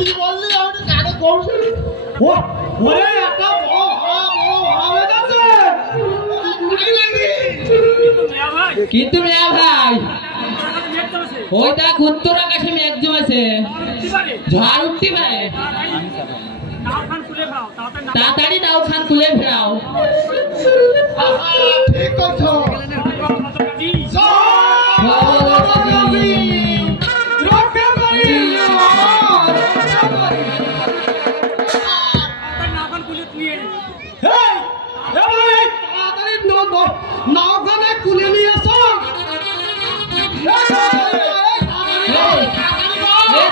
কি বললি আমি কানে করছি ও ওরে একটা বড় হয়ে গেছে কিন্তু মিয়া ভাই ওই তা উত্তর আকাশে মেঘ জমেছে ঝড় উঠতে পারে তাড়াতাড়ি নাও খান খুলে ফেরাও ঠিক কথা নাওখানে কুলে নিয়ে আসো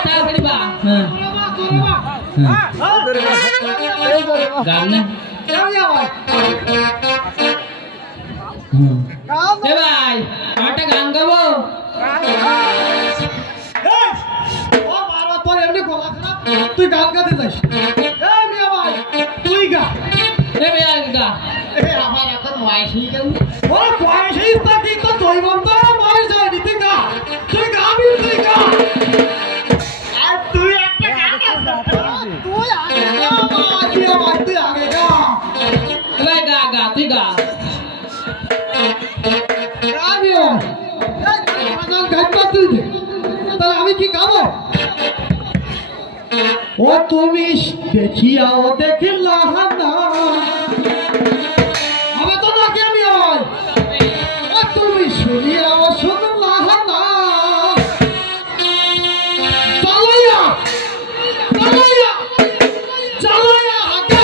তাড়াতাড়ি বা গান না এ ভাই একটা গান গাবো তুই গান গাতে যাস মিয়া ভাই তুই গা এ ভাই গা আমার এখন বয়স হয়ে গেল ও বয়স হয়েছে কি তো জৈবন্ত বয়স হয়নি তুই গা তুই গাবি তুই গা আর তুই একটা গান তুই আগে গা মিয়া ভাই তুই আগে গা ভাই গা গা তুই গা গাবি তাহলে আমি কি গাবো ও তুমি দেখিয়াও দেখিলা না আমি তো না কেমি হয় ও তুমি শুনিয়াও শুনলা না চালাইয়া চালাইয়া চালাইয়া হাতে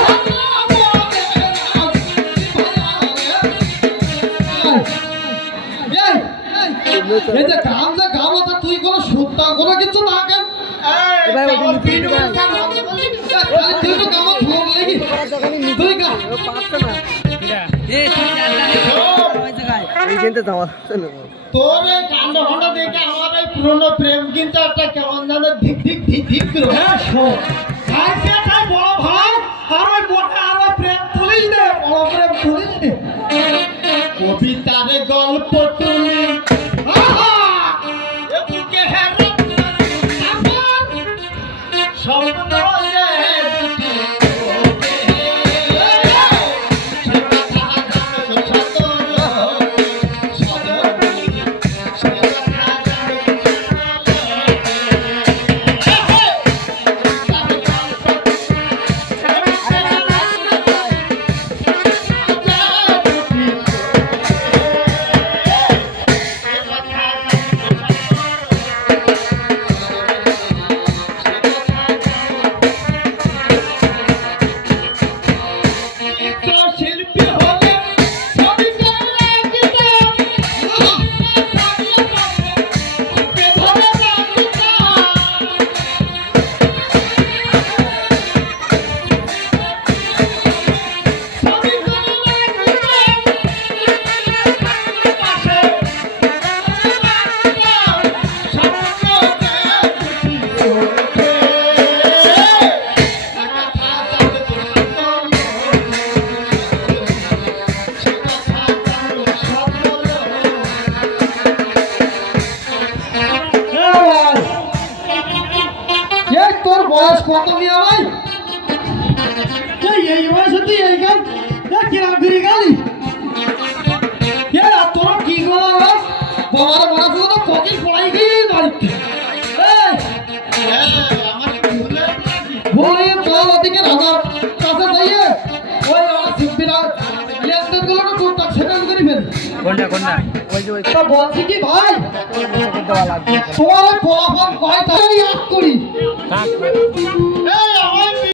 এই যে গান যে গাবো তা তুই কোনো সুত্তা কোনো কিছু না কেন তোরে কাণ্ড ভাণ্ড দেখে আমার এই পুরনো প্রেম কিন্তু একটা কেমন জানো ধিক ধিক ধিক ধিক করে বড় ভাই আর ওই বটে আর ওই প্রেম তুলিস নে বড় প্রেম তুলিস নে কবিতারে গল্প তুমি বয়স কত মিয়া ভাই এই বয়সে তুই এই গান কিরা ঘুরি গালি তোর কি গলা বাবার বড় পুরো তো পকেট পড়াই গিয়ে বাড়িতে ভুলে চল ওদিকে রাজার কাছে যাইয়ে ওই সিম্পিরা লেনদেন গুলো না টুকটাক সেটেল করে ফেল কোনটা ওই যে বলছি কি ভাই তোমার ফলাফল কয়টা ইয়াদ করি